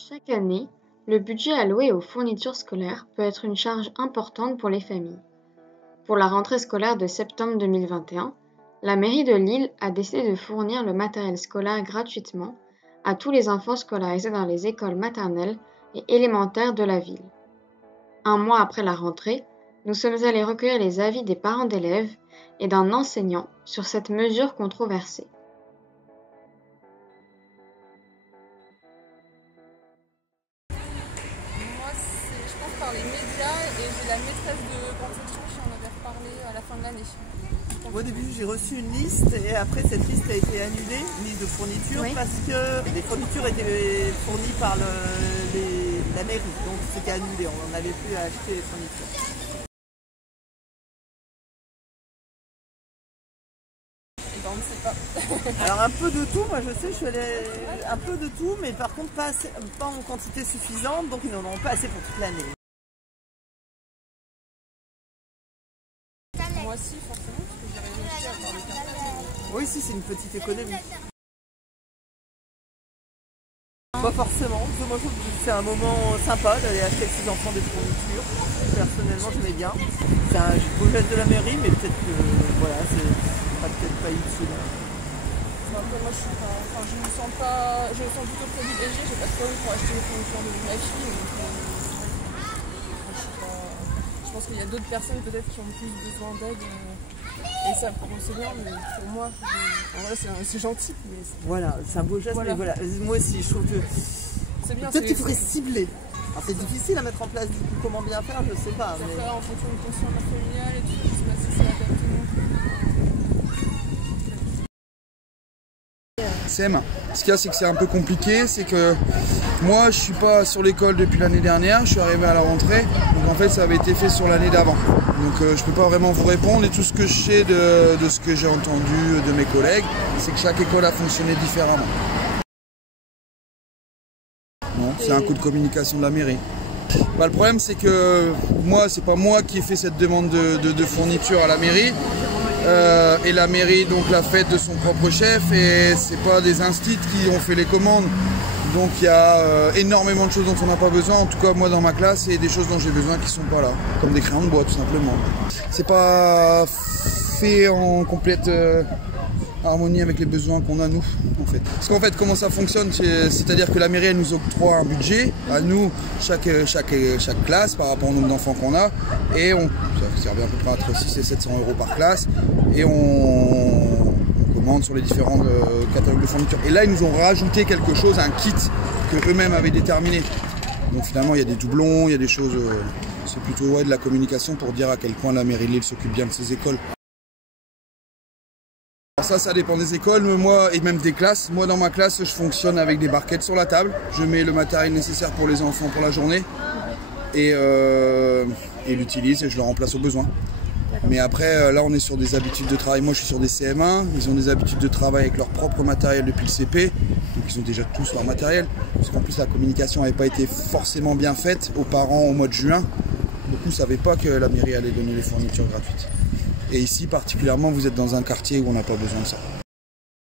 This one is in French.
Chaque année, le budget alloué aux fournitures scolaires peut être une charge importante pour les familles. Pour la rentrée scolaire de septembre 2021, la mairie de Lille a décidé de fournir le matériel scolaire gratuitement à tous les enfants scolarisés dans les écoles maternelles et élémentaires de la ville. Un mois après la rentrée, nous sommes allés recueillir les avis des parents d'élèves et d'un enseignant sur cette mesure controversée. Moi, c'est, je pense, par les médias et j'ai la maîtresse de grande section qui en avait reparlé à la fin de l'année. Au début, j'ai reçu une liste et après, cette liste a été annulée, une liste de fournitures, parce que les fournitures étaient fournies par la mairie. Donc, c'était annulé, on n'avait plus à acheter les fournitures. On ne sait pas. Alors, un peu de tout, moi je sais, je suis allée un peu de tout, mais par contre, pas en quantité suffisante, donc ils n'en ont pas assez pour toute l'année. Moi aussi, forcément, parce que j'ai réussi à avoir le carnet. Oui, si, c'est une petite économie. Pas forcément, parce que moi je trouve que c'est un moment sympa d'aller acheter avec ses enfants des fournitures. Personnellement, j'aimais bien. C'est un beau geste de la mairie, mais peut-être que voilà, c'est peut-être pas utile. Après, moi, je me sens pas, je me sens plutôt privilégiée. J'ai pas trop envie pour acheter les fournitures de ma fille. Donc, je pense qu'il y a d'autres personnes peut-être qui ont plus besoin d'aide. Et ça, pour c'est bien, mais pour moi, en vrai, c'est gentil. Mais voilà, c'est un beau geste, voilà. Mais voilà, moi aussi, je trouve que c'est bien. Peut-être qu'il faudrait cibler. Alors, c'est difficile à mettre en place, du coup, comment bien faire, je sais pas. Mais... en fonction de ton standard familial et tout, je sais pas si c'est adapté. CM1. Ce qu'il y a, c'est que c'est un peu compliqué, c'est que moi je suis pas sur l'école depuis l'année dernière, je suis arrivé à la rentrée, donc en fait ça avait été fait sur l'année d'avant. Donc je peux pas vraiment vous répondre, et tout ce que je sais de ce que j'ai entendu de mes collègues, c'est que chaque école a fonctionné différemment. Non, c'est un coup de communication de la mairie. Bah, le problème c'est que moi, c'est pas moi qui ai fait cette demande de fourniture à la mairie. Et la mairie donc l'a faite de son propre chef, et c'est pas des instits qui ont fait les commandes. Donc il y a énormément de choses dont on n'a pas besoin, en tout cas moi dans ma classe, et des choses dont j'ai besoin qui sont pas là, comme des crayons de bois tout simplement. C'est pas fait en complète harmonie avec les besoins qu'on a nous en fait. Parce qu'en fait comment ça fonctionne, c'est-à-dire que la mairie elle nous octroie un budget à nous, chaque classe par rapport au nombre d'enfants qu'on a, et ça revient à peu près entre 600 et 700 € par classe, et on commande sur les différents catalogues de fournitures. Et là ils nous ont rajouté quelque chose, un kit que eux-mêmes avaient déterminé. Donc finalement il y a des doublons, il y a des choses, c'est plutôt de la communication pour dire à quel point la mairie de Lille s'occupe bien de ses écoles. Ça dépend des écoles, moi et même des classes. Moi dans ma classe je fonctionne avec des barquettes sur la table. Je mets le matériel nécessaire pour les enfants pour la journée et l'utilise et je le remplace au besoin. Mais après là on est sur des habitudes de travail. Moi je suis sur des CM1, ils ont des habitudes de travail avec leur propre matériel depuis le CP. Donc ils ont déjà tous leur matériel. Parce qu'en plus la communication n'avait pas été forcément bien faite aux parents au mois de juin. Beaucoup ne savaient pas que la mairie allait donner les fournitures gratuites. Et ici, particulièrement, vous êtes dans un quartier où on n'a pas besoin de ça.